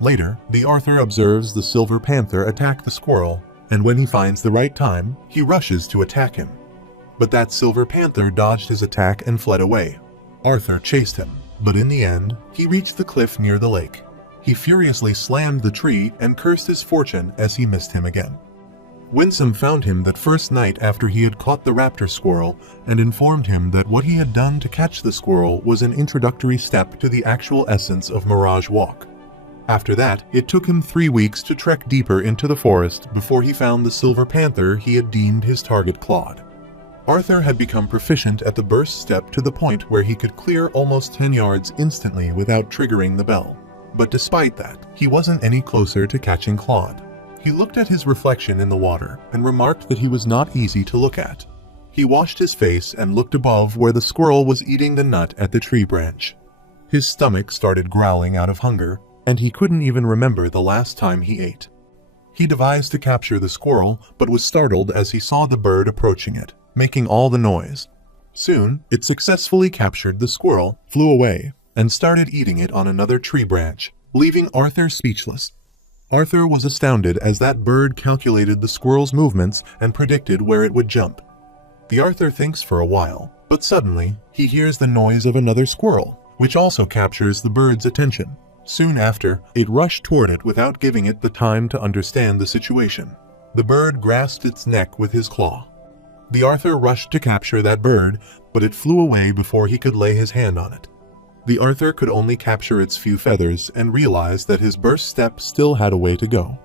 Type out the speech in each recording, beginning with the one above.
Later, the Arthur observes the Silver Panther attack the squirrel, and when he finds the right time, he rushes to attack him. But that Silver Panther dodged his attack and fled away. Arthur chased him, but in the end, he reached the cliff near the lake. He furiously slammed the tree and cursed his fortune as he missed him again. Winsome found him that first night after he had caught the raptor squirrel and informed him that what he had done to catch the squirrel was an introductory step to the actual essence of Mirage Walk. After that, it took him 3 weeks to trek deeper into the forest before he found the Silver Panther he had deemed his target Claude. Arthur had become proficient at the burst step to the point where he could clear almost 10 yards instantly without triggering the bell. But despite that, he wasn't any closer to catching Claude. He looked at his reflection in the water and remarked that he was not easy to look at. He washed his face and looked above where the squirrel was eating the nut at the tree branch. His stomach started growling out of hunger, and he couldn't even remember the last time he ate. He devised to capture the squirrel, but was startled as he saw the bird approaching it, making all the noise. Soon, it successfully captured the squirrel, flew away, and started eating it on another tree branch, leaving Arthur speechless. Arthur was astounded as that bird calculated the squirrel's movements and predicted where it would jump. The Arthur thinks for a while, but suddenly, he hears the noise of another squirrel, which also captures the bird's attention. Soon after, it rushed toward it without giving it the time to understand the situation. The bird grasped its neck with his claw. The Arthur rushed to capture that bird, but it flew away before he could lay his hand on it. The Arthur could only capture its few feathers and realized that his burst step still had a way to go.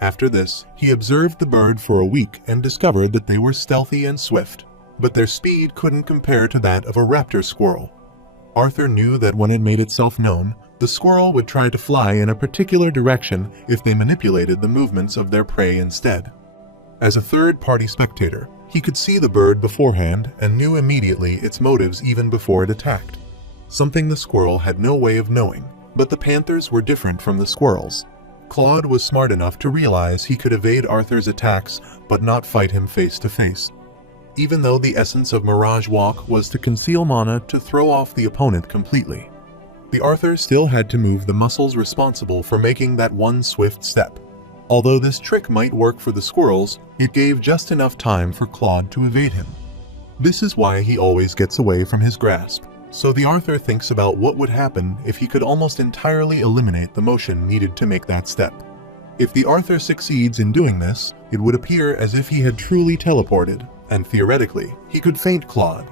After this, he observed the bird for a week and discovered that they were stealthy and swift, but their speed couldn't compare to that of a raptor squirrel. Arthur knew that when it made itself known, the squirrel would try to fly in a particular direction if they manipulated the movements of their prey instead. As a third-party spectator, he could see the bird beforehand and knew immediately its motives even before it attacked. Something the squirrel had no way of knowing, but the panthers were different from the squirrels. Claude was smart enough to realize he could evade Arthur's attacks but not fight him face to face. Even though the essence of Mirage Walk was to conceal mana to throw off the opponent completely, the Arthur still had to move the muscles responsible for making that one swift step. Although this trick might work for the squirrels, it gave just enough time for Claude to evade him. This is why he always gets away from his grasp. So the Arthur thinks about what would happen if he could almost entirely eliminate the motion needed to make that step. If the Arthur succeeds in doing this, it would appear as if he had truly teleported, and theoretically, he could feint Claude.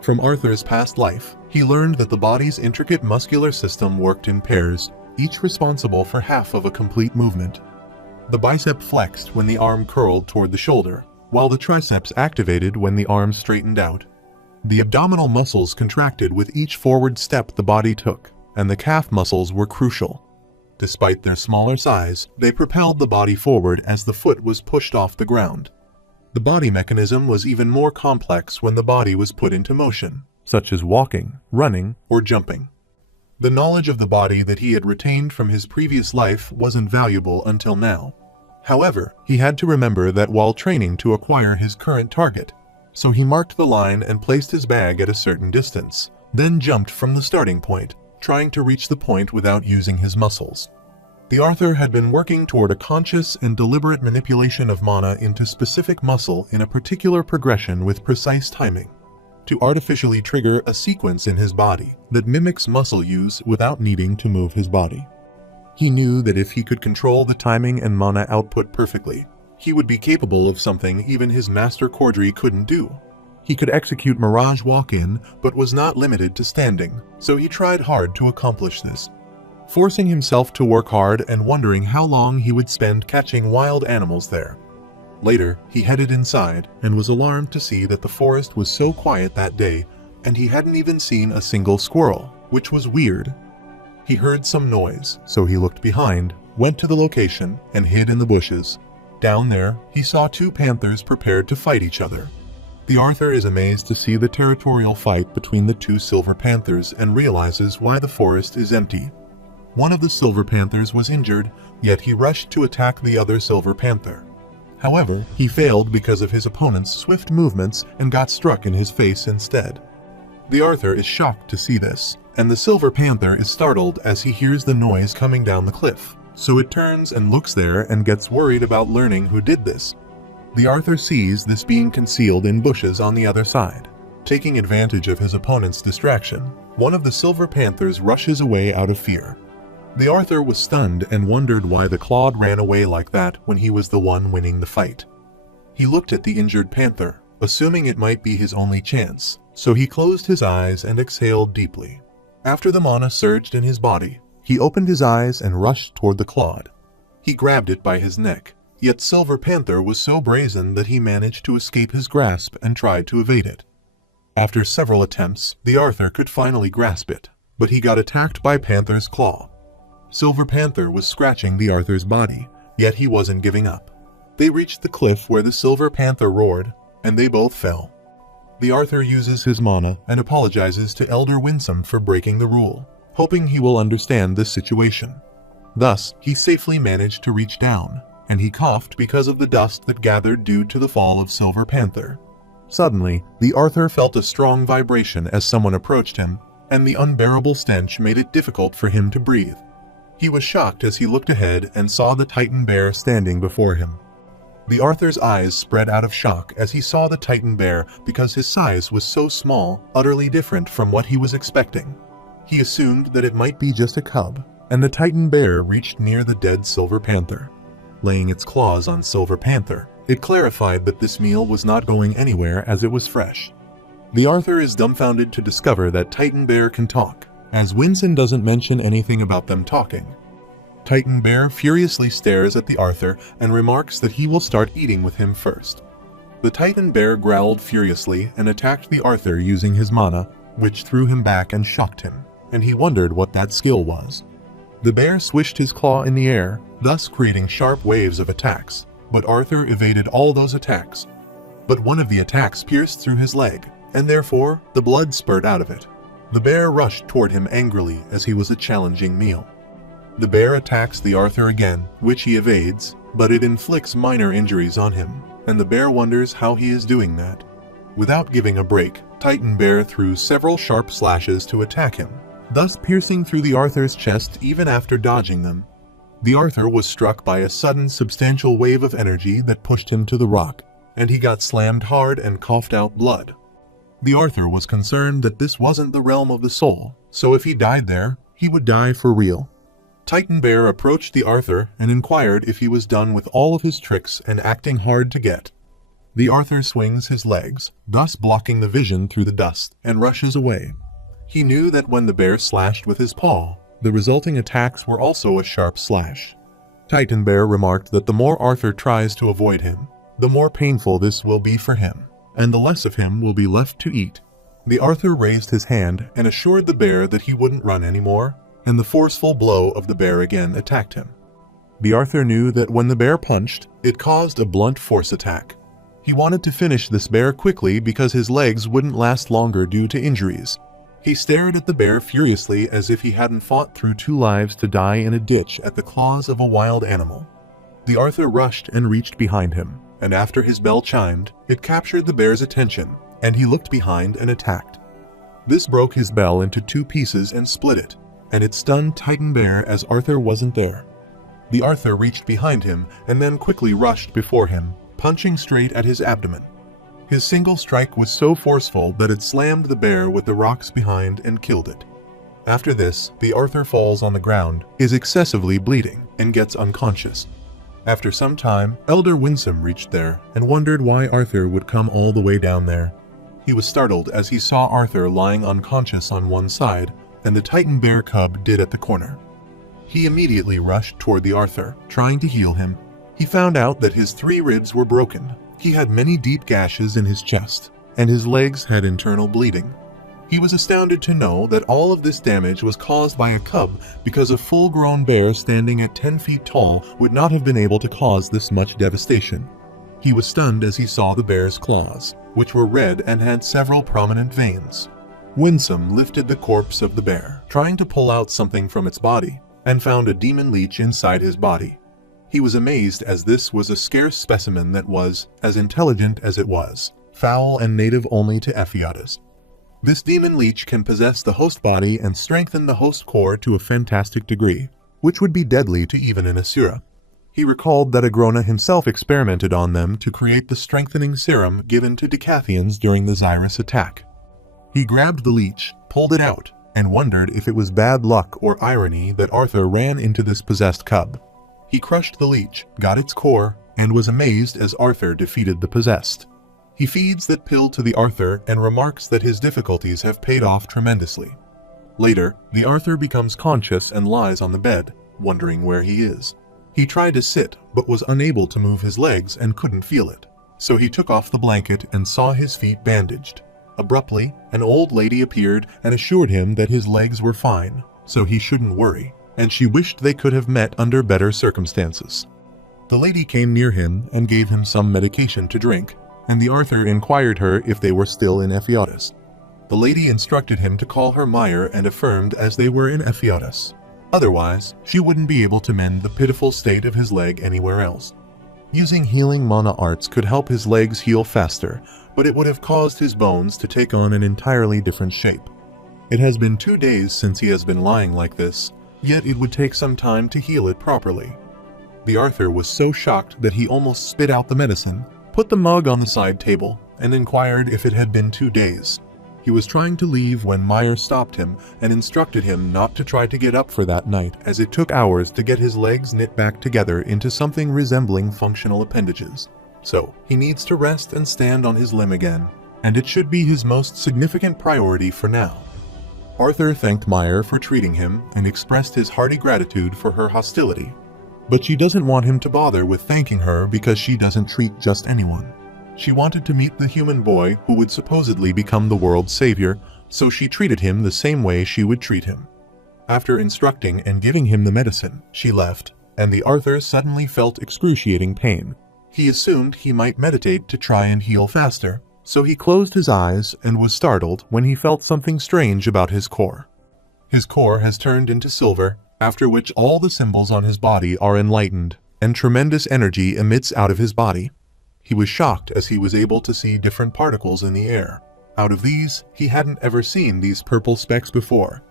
From Arthur's past life, he learned that the body's intricate muscular system worked in pairs, each responsible for half of a complete movement. The bicep flexed when the arm curled toward the shoulder, while the triceps activated when the arm straightened out. The abdominal muscles contracted with each forward step the body took, and the calf muscles were crucial. Despite their smaller size, they propelled the body forward as the foot was pushed off the ground. The body mechanism was even more complex when the body was put into motion, such as walking, running, or jumping. The knowledge of the body that he had retained from his previous life wasn't valuable until now. However, he had to remember that while training to acquire his current target, so he marked the line and placed his bag at a certain distance, then jumped from the starting point, trying to reach the point without using his muscles. The Arthur had been working toward a conscious and deliberate manipulation of mana into specific muscle in a particular progression with precise timing, to artificially trigger a sequence in his body that mimics muscle use without needing to move his body. He knew that if he could control the timing and mana output perfectly, he would be capable of something even his master Cordry couldn't do. He could execute Mirage Walk-In, but was not limited to standing, so he tried hard to accomplish this, forcing himself to work hard and wondering how long he would spend catching wild animals there. Later, he headed inside and was alarmed to see that the forest was so quiet that day, and he hadn't even seen a single squirrel, which was weird. He heard some noise, so he looked behind, went to the location, and hid in the bushes. Down there, he saw two panthers prepared to fight each other. The Arthur is amazed to see the territorial fight between the two silver panthers and realizes why the forest is empty. One of the silver panthers was injured, yet he rushed to attack the other silver panther. However, he failed because of his opponent's swift movements and got struck in his face instead. The Arthur is shocked to see this, and the silver panther is startled as he hears the noise coming down the cliff. so it turns and looks there and gets worried about learning who did this. The Arthur sees this being concealed in bushes on the other side. Taking advantage of his opponent's distraction, one of the Silver Panthers rushes away out of fear. The Arthur was stunned and wondered why the Claude ran away like that when he was the one winning the fight. He looked at the injured panther, assuming it might be his only chance, so he closed his eyes and exhaled deeply. After the mana surged in his body, he opened his eyes and rushed toward the Claude. He grabbed it by his neck, yet Silver Panther was so brazen that he managed to escape his grasp and tried to evade it. After several attempts, the Arthur could finally grasp it, but he got attacked by Panther's claw. Silver Panther was scratching the Arthur's body, yet he wasn't giving up. They reached the cliff where the Silver Panther roared, and they both fell. The Arthur uses his mana and apologizes to Elder Winsome for breaking the rule, hoping he will understand this situation. Thus, he safely managed to reach down, and he coughed because of the dust that gathered due to the fall of Silver Panther. Suddenly, the Arthur felt a strong vibration as someone approached him, and the unbearable stench made it difficult for him to breathe. He was shocked as he looked ahead and saw the Titan Bear standing before him. The Arthur's eyes spread out of shock as he saw the Titan Bear because his size was so small, utterly different from what he was expecting. He assumed that it might be just a cub, and the Titan Bear reached near the dead Silver Panther. Laying its claws on Silver Panther, it clarified that this meal was not going anywhere as it was fresh. The Arthur is dumbfounded to discover that Titan Bear can talk, as Winston doesn't mention anything about them talking. Titan Bear furiously stares at the Arthur and remarks that he will start eating with him first. The Titan Bear growled furiously and attacked the Arthur using his mana, which threw him back and shocked him, and he wondered what that skill was. The bear swished his claw in the air, thus creating sharp waves of attacks, but Arthur evaded all those attacks. But one of the attacks pierced through his leg, and therefore the blood spurted out of it. The bear rushed toward him angrily as he was a challenging meal. The bear attacks the Arthur again, which he evades, but it inflicts minor injuries on him, and the bear wonders how he is doing that. Without giving a break, Titan Bear threw several sharp slashes to attack him, thus piercing through the Arthur's chest even after dodging them. The Arthur was struck by a sudden substantial wave of energy that pushed him to the rock, and he got slammed hard and coughed out blood. The Arthur was concerned that this wasn't the realm of the soul, so if he died there, he would die for real. Titan Bear approached the Arthur and inquired if he was done with all of his tricks and acting hard to get. The Arthur swings his legs, thus blocking the vision through the dust, and rushes away. He knew that when the bear slashed with his paw, the resulting attacks were also a sharp slash. Titan Bear remarked that the more Arthur tries to avoid him, the more painful this will be for him, and the less of him will be left to eat. The Arthur raised his hand and assured the bear that he wouldn't run anymore, and the forceful blow of the bear again attacked him. The Arthur knew that when the bear punched, it caused a blunt force attack. He wanted to finish this bear quickly because his legs wouldn't last longer due to injuries. He stared at the bear furiously as if he hadn't fought through 2 lives to die in a ditch at the claws of a wild animal. The Arthur rushed and reached behind him, and after his bell chimed, it captured the bear's attention, and he looked behind and attacked. This broke his bell into 2 pieces and split it, and it stunned Titan Bear as Arthur wasn't there. The Arthur reached behind him and then quickly rushed before him, punching straight at his abdomen. His single strike was so forceful that it slammed the bear with the rocks behind and killed it. After this, the Arthur falls on the ground, is excessively bleeding, and gets unconscious. After some time, Elder Winsome reached there and wondered why Arthur would come all the way down there. He was startled as he saw Arthur lying unconscious on one side, and the Titan Bear cub did at the corner. He immediately rushed toward the Arthur, trying to heal him. He found out that his 3 ribs were broken. He had many deep gashes in his chest, and his legs had internal bleeding. He was astounded to know that all of this damage was caused by a cub because a full-grown bear standing at 10 feet tall would not have been able to cause this much devastation. He was stunned as he saw the bear's claws, which were red and had several prominent veins. Winsome lifted the corpse of the bear, trying to pull out something from its body, and found a demon leech inside his body. He was amazed as this was a scarce specimen that was, as intelligent as it was, foul and native only to Ephiatas. This demon leech can possess the host body and strengthen the host core to a fantastic degree. which would be deadly to even an asura. He recalled that Agrona himself experimented on them to create the strengthening serum given to Decathians during the Xyrus attack. He grabbed the leech, pulled it out, and wondered if it was bad luck or irony that Arthur ran into this possessed cub. He crushed the leech, got its core, and was amazed as Arthur defeated the possessed. He feeds that pill to the Arthur and remarks that his difficulties have paid off tremendously. Later, the Arthur becomes conscious and lies on the bed, wondering where he is. He tried to sit, but was unable to move his legs and couldn't feel it. So he took off the blanket and saw his feet bandaged. Abruptly, an old lady appeared and assured him that his legs were fine, so he shouldn't worry, and she wished they could have met under better circumstances. The lady came near him and gave him some medication to drink, and the Arthur inquired her if they were still in Ephiodus. The lady instructed him to call her Meyer and affirmed as they were in Ephiodus. Otherwise, she wouldn't be able to mend the pitiful state of his leg anywhere else. Using healing mana arts could help his legs heal faster, but it would have caused his bones to take on an entirely different shape. It has been 2 days since he has been lying like this, yet it would take some time to heal it properly. The Arthur was so shocked that he almost spit out the medicine, put the mug on the side table, and inquired if it had been 2 days. He was trying to leave when Meyer stopped him and instructed him not to try to get up for that night, as it took hours to get his legs knit back together into something resembling functional appendages. So, he needs to rest and stand on his limb again, and it should be his most significant priority for now. Arthur thanked Meyer for treating him and expressed his hearty gratitude for her hostility. But she doesn't want him to bother with thanking her because she doesn't treat just anyone. She wanted to meet the human boy who would supposedly become the world's savior, so she treated him the same way she would treat him. After instructing and giving him the medicine, she left, and the Arthur suddenly felt excruciating pain. He assumed he might meditate to try and heal faster, so he closed his eyes and was startled when he felt something strange about his core. His core has turned into silver, after which all the symbols on his body are enlightened, and tremendous energy emits out of his body. He was shocked as he was able to see different particles in the air. Out of these, he hadn't ever seen these purple specks before.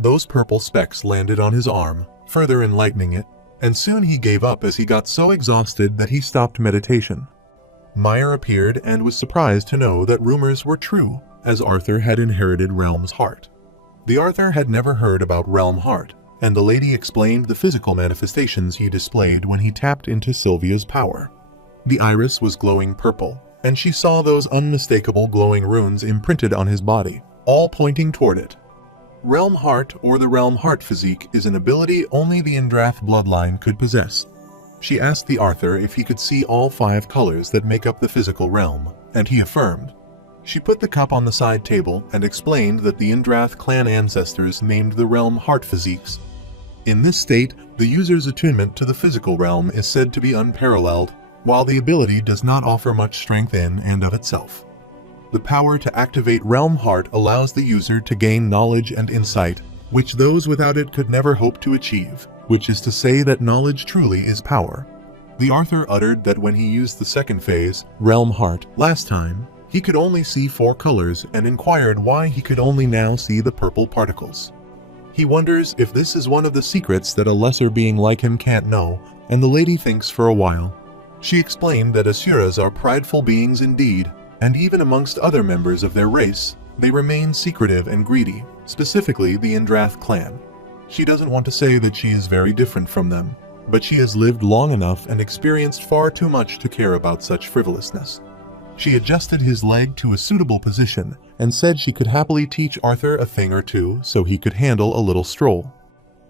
Those purple specks landed on his arm, further enlightening it, and soon he gave up as he got so exhausted that he stopped meditation. Meyer appeared and was surprised to know that rumors were true, as Arthur had inherited Realm's heart. The Arthur had never heard about Realm Heart, and the lady explained the physical manifestations he displayed when he tapped into Sylvia's power. The iris was glowing purple, and she saw those unmistakable glowing runes imprinted on his body, all pointing toward it. Realm Heart, or the Realm Heart physique, is an ability only the Indrath bloodline could possess. She asked the Arthur if he could see all 5 colors that make up the physical realm, and he affirmed. She put the cup on the side table and explained that the Indrath clan ancestors named the Realm Heart physiques. In this state, the user's attunement to the physical realm is said to be unparalleled, while the ability does not offer much strength in and of itself. The power to activate Realm Heart allows the user to gain knowledge and insight, which those without it could never hope to achieve, which is to say that knowledge truly is power. The Arthur uttered that when he used the second phase, Realm Heart, last time, he could only see 4 colors and inquired why he could only now see the purple particles. He wonders if this is one of the secrets that a lesser being like him can't know, and the lady thinks for a while. She explained that asuras are prideful beings indeed, and even amongst other members of their race, they remain secretive and greedy, specifically the Indrath clan. She doesn't want to say that she is very different from them, but she has lived long enough and experienced far too much to care about such frivolousness. She adjusted his leg to a suitable position and said she could happily teach Arthur a thing or two so he could handle a little stroll.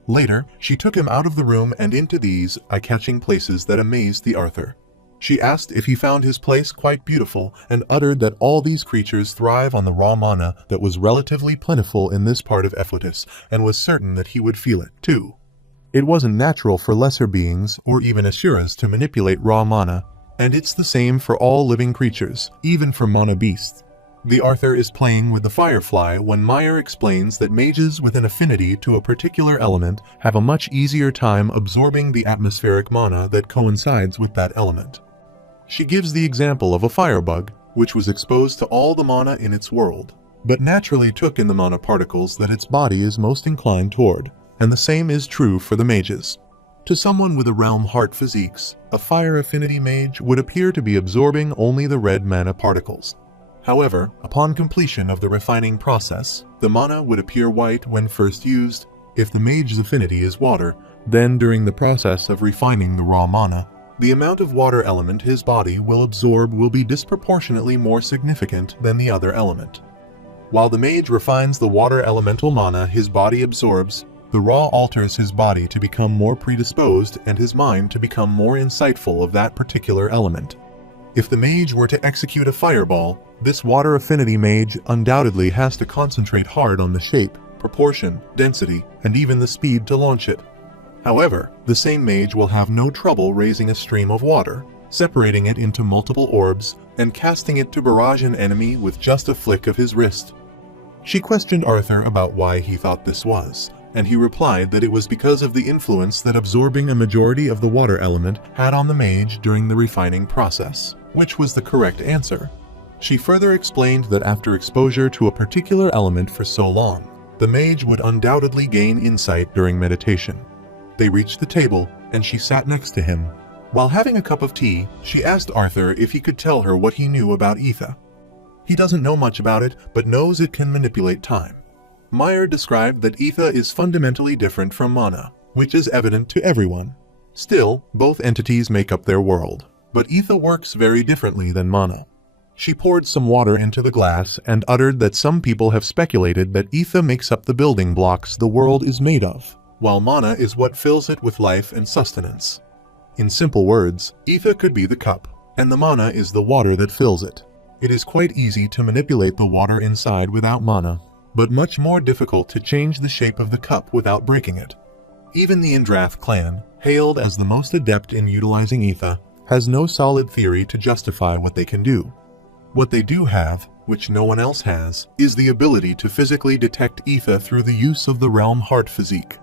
Later, she took him out of the room and into these eye-catching places that amazed the Arthur. She asked if he found his place quite beautiful and uttered that all these creatures thrive on the raw mana that was relatively plentiful in this part of Ephiodus and was certain that he would feel it too. It wasn't natural for lesser beings or even asuras to manipulate raw mana, and it's the same for all living creatures, even for mana beasts. The Arthur is playing with the firefly when Meyer explains that mages with an affinity to a particular element have a much easier time absorbing the atmospheric mana that coincides with that element. She gives the example of a firebug, which was exposed to all the mana in its world, but naturally took in the mana particles that its body is most inclined toward. and the same is true for the mages. To someone with a realm heart physiques, a fire affinity mage would appear to be absorbing only the red mana particles. However, upon completion of the refining process, the mana would appear white when first used. If the mage's affinity is water, then during the process of refining the raw mana, the amount of water element his body will absorb will be disproportionately more significant than the other element. While the mage refines the water elemental mana his body absorbs, the raw alters his body to become more predisposed and his mind to become more insightful of that particular element. If the mage were to execute a fireball, this water affinity mage undoubtedly has to concentrate hard on the shape, proportion, density, and even the speed to launch it. However, the same mage will have no trouble raising a stream of water, separating it into multiple orbs, and casting it to barrage an enemy with just a flick of his wrist. She questioned Arthur about why he thought this was, and he replied that it was because of the influence that absorbing a majority of the water element had on the mage during the refining process, which was the correct answer. She further explained that after exposure to a particular element for so long, the mage would undoubtedly gain insight during meditation. They reached the table, and she sat next to him. While having a cup of tea, she asked Arthur if he could tell her what he knew about ether. He doesn't know much about it, but knows it can manipulate time. Meyer described that ether is fundamentally different from mana, which is evident to everyone. Still, both entities make up their world, but ether works very differently than mana. She poured some water into the glass and uttered that some people have speculated that ether makes up the building blocks the world is made of, while mana is what fills it with life and sustenance. In simple words, ether could be the cup, and the mana is the water that fills it. It is quite easy to manipulate the water inside without mana, but much more difficult to change the shape of the cup without breaking it. Even the Indrath clan, hailed as the most adept in utilizing ether, has no solid theory to justify what they can do. What they do have, which no one else has, is the ability to physically detect ether through the use of the realm heart physique.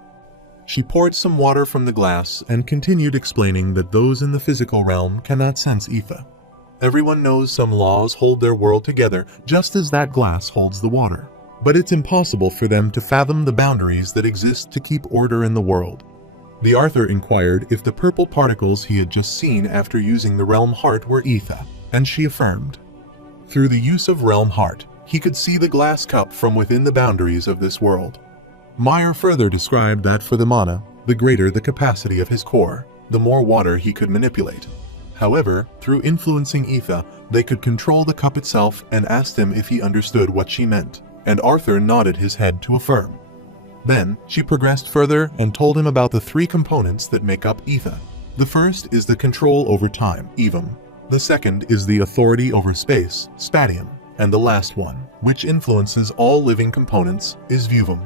She poured some water from the glass and continued explaining that those in the physical realm cannot sense ether. Everyone knows some laws hold their world together just as that glass holds the water, but it's impossible for them to fathom the boundaries that exist to keep order in the world. The Arthur inquired if the purple particles he had just seen after using the realm heart were ether, and she affirmed. Through the use of realm heart, he could see the glass cup from within the boundaries of this world. Meyer further described that for the mana, the greater the capacity of his core, the more water he could manipulate. However, through influencing ether, they could control the cup itself and asked him if he understood what she meant, and Arthur nodded his head to affirm. Then, she progressed further and told him about the three components that make up ether. The first is the control over time, evum. The second is the authority over space, spatium. And the last one, which influences all living components, is vuvum.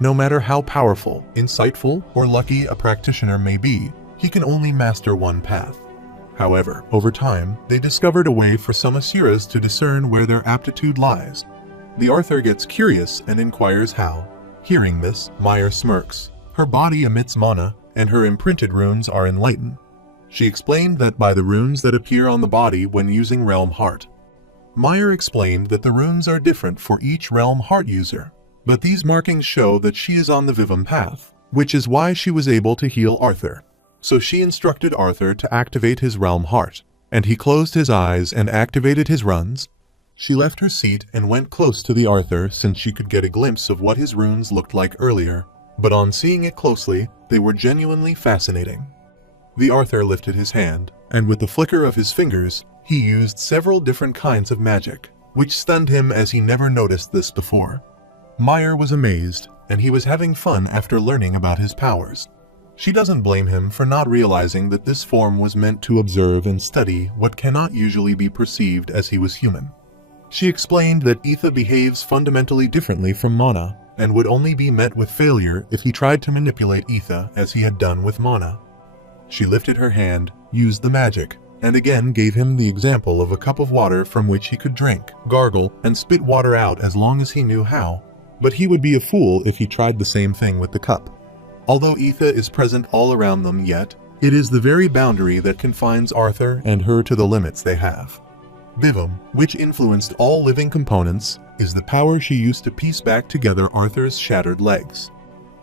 No matter how powerful, insightful, or lucky a practitioner may be, he can only master one path. However, over time, they discovered a way for some asuras to discern where their aptitude lies. The Arthur gets curious and inquires how. Hearing this, Meyer smirks. Her body emits mana, and her imprinted runes are enlightened. She explained that by the runes that appear on the body when using Realm Heart. Meyer explained that the runes are different for each Realm Heart user, but these markings show that she is on the Vivum path, which is why she was able to heal Arthur. So she instructed Arthur to activate his Realm Heart, and he closed his eyes and activated his runes. She left her seat and went close to the Arthur since she could get a glimpse of what his runes looked like earlier, but on seeing it closely, they were genuinely fascinating. The Arthur lifted his hand, and with the flicker of his fingers, he used several different kinds of magic, which stunned him as he never noticed this before. Meyer was amazed, and he was having fun after learning about his powers. She doesn't blame him for not realizing that this form was meant to observe and study what cannot usually be perceived as he was human. She explained that ether behaves fundamentally differently from mana, and would only be met with failure if he tried to manipulate ether as he had done with mana. She lifted her hand, used the magic, and again gave him the example of a cup of water from which he could drink, gargle, and spit water out as long as he knew how. But he would be a fool if he tried the same thing with the cup. Although ether is present all around them yet, it is the very boundary that confines Arthur and her to the limits they have. Vivum, which influenced all living components, is the power she used to piece back together Arthur's shattered legs.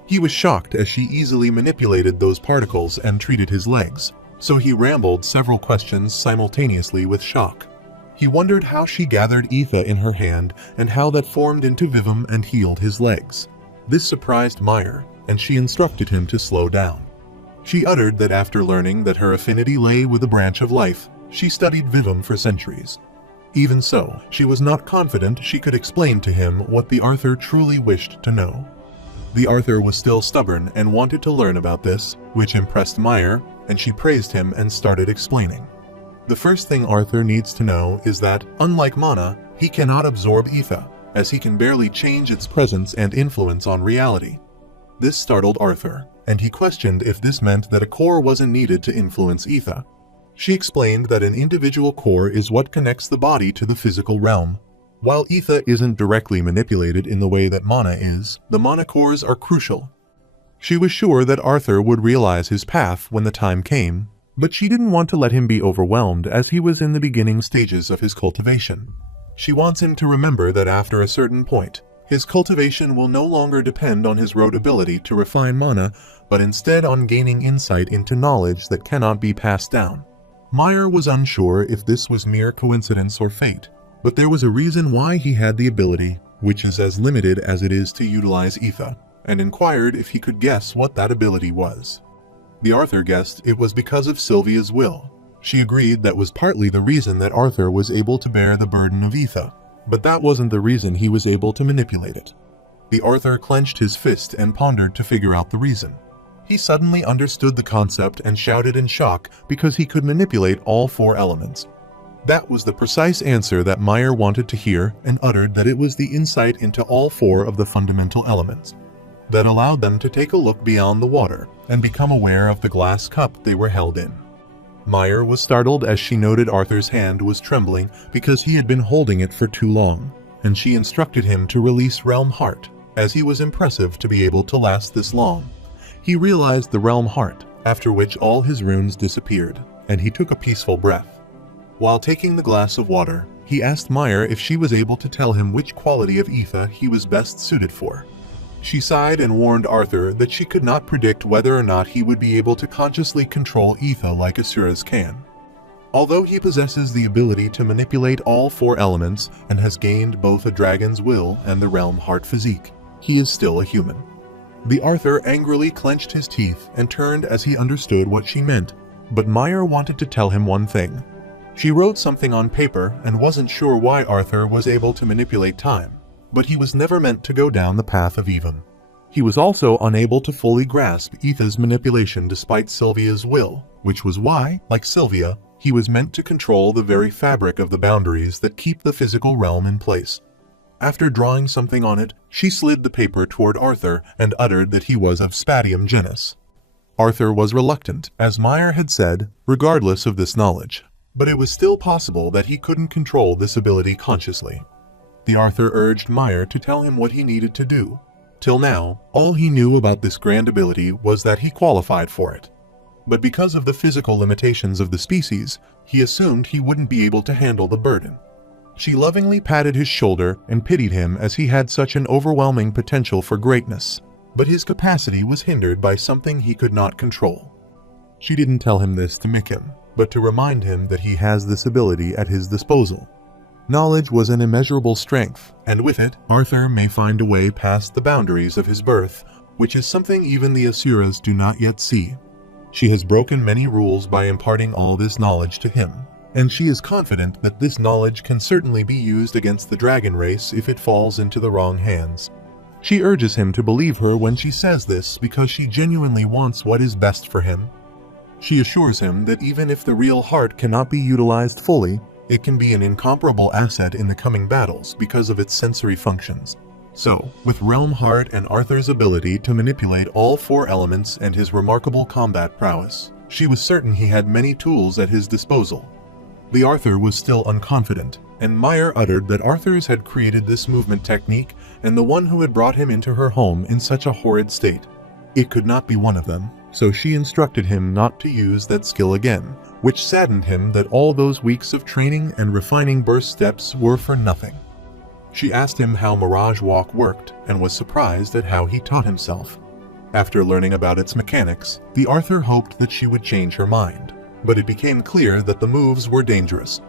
He was shocked as she easily manipulated those particles and treated his legs, so he rambled several questions simultaneously with shock. He wondered how she gathered ether in her hand and how that formed into Vivum and healed his legs. This surprised Meyer, and she instructed him to slow down. She uttered that after learning that her affinity lay with the branch of life, she studied Vivum for centuries. Even so, she was not confident she could explain to him what the Arthur truly wished to know. The Arthur was still stubborn and wanted to learn about this, which impressed Meyer, and she praised him and started explaining. The first thing Arthur needs to know is that, unlike mana, he cannot absorb ether, as he can barely change its presence and influence on reality. This startled Arthur, and he questioned if this meant that a core wasn't needed to influence ether. She explained that an individual core is what connects the body to the physical realm. While ether isn't directly manipulated in the way that mana is, the mana cores are crucial. She was sure that Arthur would realize his path when the time came, but she didn't want to let him be overwhelmed as he was in the beginning stages of his cultivation. She wants him to remember that after a certain point, his cultivation will no longer depend on his rote ability to refine mana, but instead on gaining insight into knowledge that cannot be passed down. Meyer was unsure if this was mere coincidence or fate, but there was a reason why he had the ability, which is as limited as it is to utilize ether, and inquired if he could guess what that ability was. The Arthur guessed it was because of Sylvia's will. She agreed that was partly the reason that Arthur was able to bear the burden of ether, but that wasn't the reason he was able to manipulate it. The Arthur clenched his fist and pondered to figure out the reason. He suddenly understood the concept and shouted in shock because he could manipulate all 4 elements. That was the precise answer that Meyer wanted to hear, and uttered that it was the insight into all 4 of the fundamental elements that allowed them to take a look beyond the water and become aware of the glass cup they were held in. Meyer was startled as she noted Arthur's hand was trembling because he had been holding it for too long, and she instructed him to release Realm Heart, as he was impressive to be able to last this long. He realized the Realm Heart, after which all his runes disappeared, and he took a peaceful breath. While taking the glass of water, he asked Meyer if she was able to tell him which quality of ether he was best suited for. She sighed and warned Arthur that she could not predict whether or not he would be able to consciously control ether like asuras can. Although he possesses the ability to manipulate all 4 elements and has gained both a dragon's will and the Realm Heart physique, he is still a human. The Arthur angrily clenched his teeth and turned as he understood what she meant, but Meyer wanted to tell him one thing. She wrote something on paper and wasn't sure why Arthur was able to manipulate time, but he was never meant to go down the path of Evum. He was also unable to fully grasp Etha's manipulation despite Sylvia's will, which was why, like Sylvia, he was meant to control the very fabric of the boundaries that keep the physical realm in place. After drawing something on it, she slid the paper toward Arthur and uttered that he was of Spatium genus. Arthur was reluctant, as Meyer had said, regardless of this knowledge, but it was still possible that he couldn't control this ability consciously. The Arthur urged Meyer to tell him what he needed to do. Till now, all he knew about this grand ability was that he qualified for it. But because of the physical limitations of the species, he assumed he wouldn't be able to handle the burden. She lovingly patted his shoulder and pitied him as he had such an overwhelming potential for greatness, but his capacity was hindered by something he could not control. She didn't tell him this to mick him, but to remind him that he has this ability at his disposal. Knowledge was an immeasurable strength, and with it, Arthur may find a way past the boundaries of his birth, which is something even the Asuras do not yet see. She has broken many rules by imparting all this knowledge to him, and she is confident that this knowledge can certainly be used against the dragon race if it falls into the wrong hands. She urges him to believe her when she says this because she genuinely wants what is best for him. She assures him that even if the real heart cannot be utilized fully, it can be an incomparable asset in the coming battles because of its sensory functions. So, with Realm Heart and Arthur's ability to manipulate all 4 elements and his remarkable combat prowess, she was certain he had many tools at his disposal. The Arthur was still unconfident, and Meyer uttered that Arthur's had created this movement technique and the one who had brought him into her home in such a horrid state. It could not be one of them, so she instructed him not to use that skill again, which saddened him that all those weeks of training and refining burst steps were for nothing. She asked him how Mirage Walk worked and was surprised at how he taught himself. After learning about its mechanics, the Arthur hoped that she would change her mind, but it became clear that the moves were dangerous.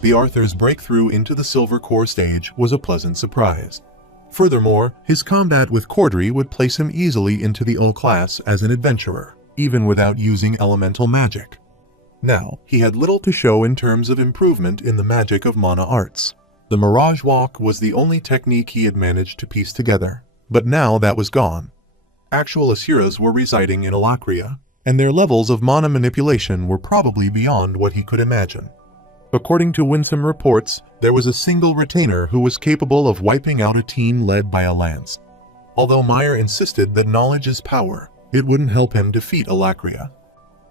The Arthur's breakthrough into the Silver Core stage was a pleasant surprise. Furthermore, his combat with Cordry would place him easily into the O class as an adventurer, even without using elemental magic. Now, he had little to show in terms of improvement in the magic of mana arts. The Mirage Walk was the only technique he had managed to piece together, but now that was gone. Actual Asuras were residing in Elacria, and their levels of mana manipulation were probably beyond what he could imagine. According to winsome reports, there was a single retainer who was capable of wiping out a team led by a lance. Although Meyer insisted that knowledge is power, it wouldn't help him defeat Elacria.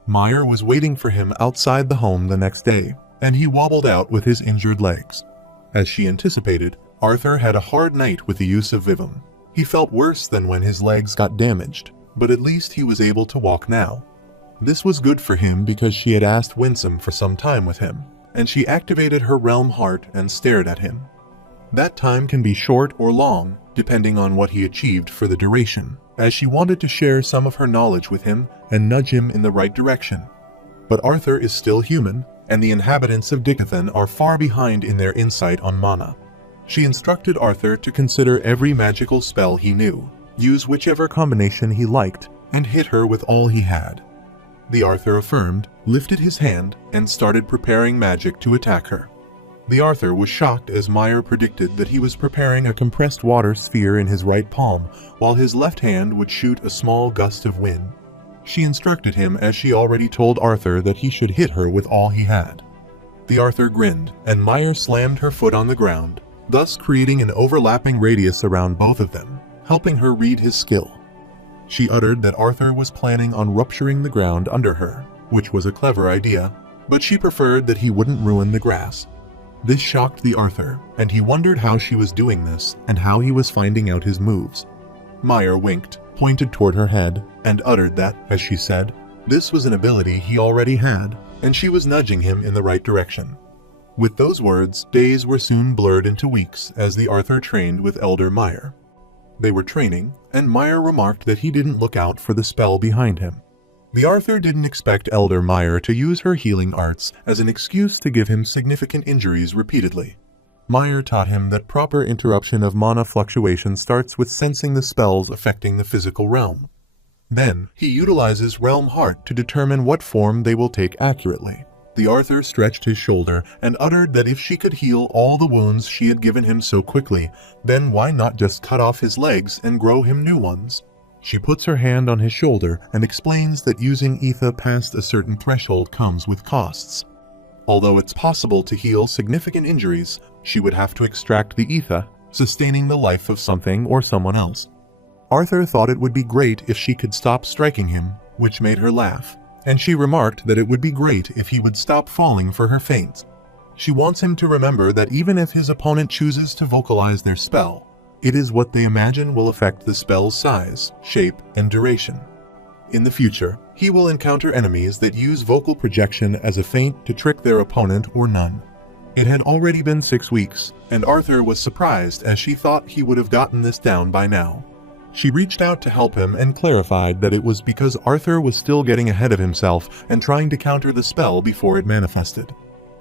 Meyer was waiting for him outside the home the next day, and he wobbled out with his injured legs. As she anticipated, Arthur had a hard night with the use of Vivum. He felt worse than when his legs got damaged, but at least he was able to walk now. This was good for him because she had asked Winsome for some time with him, and she activated her realm heart and stared at him. That time can be short or long, depending on what he achieved for the duration, as she wanted to share some of her knowledge with him and nudge him in the right direction. But Arthur is still human, and the inhabitants of Dicathan are far behind in their insight on mana. She instructed Arthur to consider every magical spell he knew, use whichever combination he liked, and hit her with all he had. The Arthur affirmed, lifted his hand, and started preparing magic to attack her. The Arthur was shocked as Meyer predicted that he was preparing a compressed water sphere in his right palm, while his left hand would shoot a small gust of wind. She instructed him as she already told Arthur that he should hit her with all he had. The Arthur grinned, and Meyer slammed her foot on the ground, thus creating an overlapping radius around both of them, helping her read his skill. She uttered that Arthur was planning on rupturing the ground under her, which was a clever idea, but she preferred that he wouldn't ruin the grass. This shocked the Arthur, and he wondered how she was doing this and how he was finding out his moves. Meyer winked, pointed toward her head, and uttered that, as she said, this was an ability he already had, and she was nudging him in the right direction. With those words, days were soon blurred into weeks as the Arthur trained with Elder Meyer. They were training, and Meyer remarked that he didn't look out for the spell behind him. The Arthur didn't expect Elder Meyer to use her healing arts as an excuse to give him significant injuries repeatedly. Meyer taught him that proper interruption of mana fluctuation starts with sensing the spells affecting the physical realm. Then, he utilizes Realm Heart to determine what form they will take accurately. The Arthur stretched his shoulder and uttered that if she could heal all the wounds she had given him so quickly, then why not just cut off his legs and grow him new ones? She puts her hand on his shoulder and explains that using ether past a certain threshold comes with costs. Although it's possible to heal significant injuries, she would have to extract the ether, sustaining the life of something or someone else. Arthur thought it would be great if she could stop striking him, which made her laugh, and she remarked that it would be great if he would stop falling for her feints. She wants him to remember that even if his opponent chooses to vocalize their spell, it is what they imagine will affect the spell's size, shape, and duration. In the future, he will encounter enemies that use vocal projection as a feint to trick their opponent or none. It had already been 6 weeks, and Arthur was surprised as she thought he would have gotten this down by now. She reached out to help him and clarified that it was because Arthur was still getting ahead of himself and trying to counter the spell before it manifested.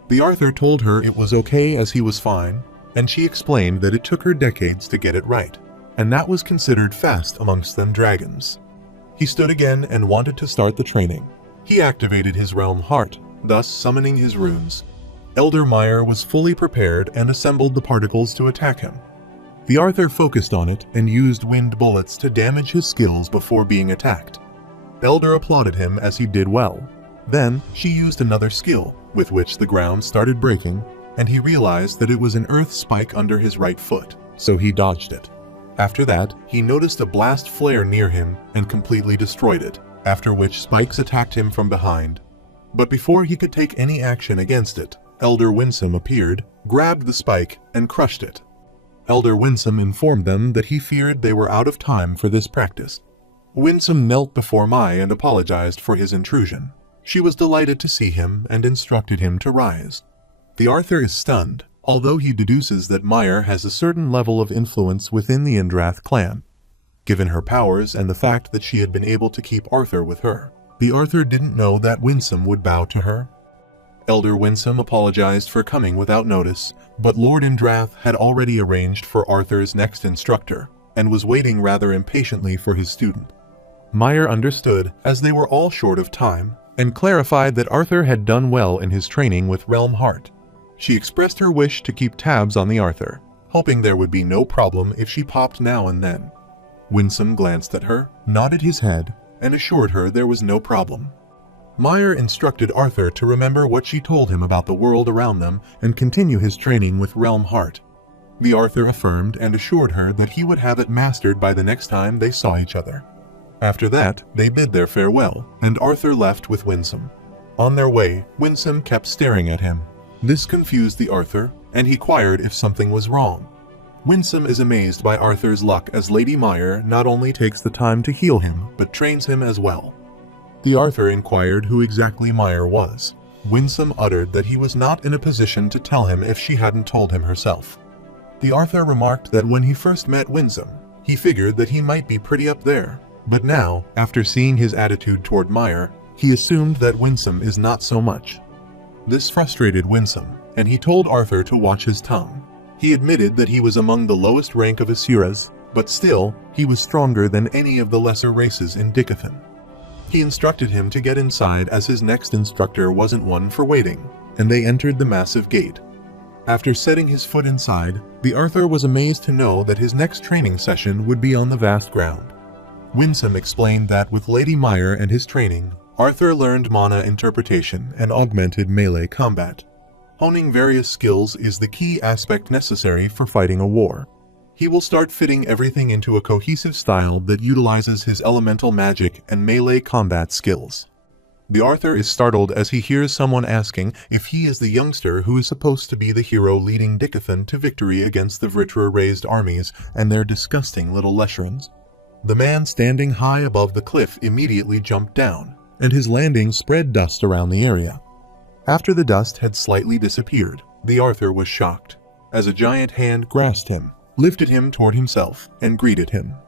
The Arthur told her it was okay as he was fine, and she explained that it took her decades to get it right, and that was considered fast amongst them dragons. He stood again and wanted to start the training. He activated his Realm Heart, thus summoning his runes. Elder Meyer was fully prepared and assembled the particles to attack him. The Arthur focused on it and used wind bullets to damage his skills before being attacked. Elder applauded him as he did well. Then, she used another skill, with which the ground started breaking, and he realized that it was an earth spike under his right foot, so he dodged it. After that, he noticed a blast flare near him and completely destroyed it, after which spikes attacked him from behind. But before he could take any action against it, Elder Winsome appeared, grabbed the spike, and crushed it. Elder Winsome informed them that he feared they were out of time for this practice. Winsome knelt before Mai and apologized for his intrusion. She was delighted to see him and instructed him to rise. The Arthur is stunned, although he deduces that Meyer has a certain level of influence within the Indrath clan. given her powers and the fact that she had been able to keep Arthur with her. The Arthur didn't know that Winsome would bow to her. Elder Winsome apologized for coming without notice, but Lord Indrath had already arranged for Arthur's next instructor, and was waiting rather impatiently for his student. Meyer understood, as they were all short of time, and clarified that Arthur had done well in his training with Realm Heart. She expressed her wish to keep tabs on the Arthur, hoping there would be no problem if she popped now and then. Winsome glanced at her, nodded his head, and assured her there was no problem. Meyer instructed Arthur to remember what she told him about the world around them and continue his training with Realm Heart. The Arthur affirmed and assured her that he would have it mastered by the next time they saw each other. After that, they bid their farewell, and Arthur left with Winsome. On their way, Winsome kept staring at him. This confused the Arthur, and he inquired if something was wrong. Winsome is amazed by Arthur's luck as Lady Meyer not only takes the time to heal him, but trains him as well. The Arthur inquired who exactly Meyer was. Winsome uttered that he was not in a position to tell him if she hadn't told him herself. The Arthur remarked that when he first met Winsome, he figured that he might be pretty up there, but now, after seeing his attitude toward Meyer, he assumed that Winsome is not so much. This frustrated Winsome, and he told Arthur to watch his tongue. He admitted that he was among the lowest rank of Asuras, but still, he was stronger than any of the lesser races in Dicathan. He instructed him to get inside as his next instructor wasn't one for waiting, and they entered the massive gate. After setting his foot inside, the Arthur was amazed to know that his next training session would be on the vast ground. Winsome explained that with Lady Meyer and his training, Arthur learned mana interpretation and augmented melee combat. Honing various skills is the key aspect necessary for fighting a war. He will start fitting everything into a cohesive style that utilizes his elemental magic and melee combat skills. The Arthur is startled as he hears someone asking if he is the youngster who is supposed to be the hero leading Dicathan to victory against the Vritra-raised armies and their disgusting little Leshrans. The man standing high above the cliff immediately jumped down, and his landing spread dust around the area. After the dust had slightly disappeared, the Arthur was shocked, as a giant hand grasped him, lifted him toward himself, and greeted him.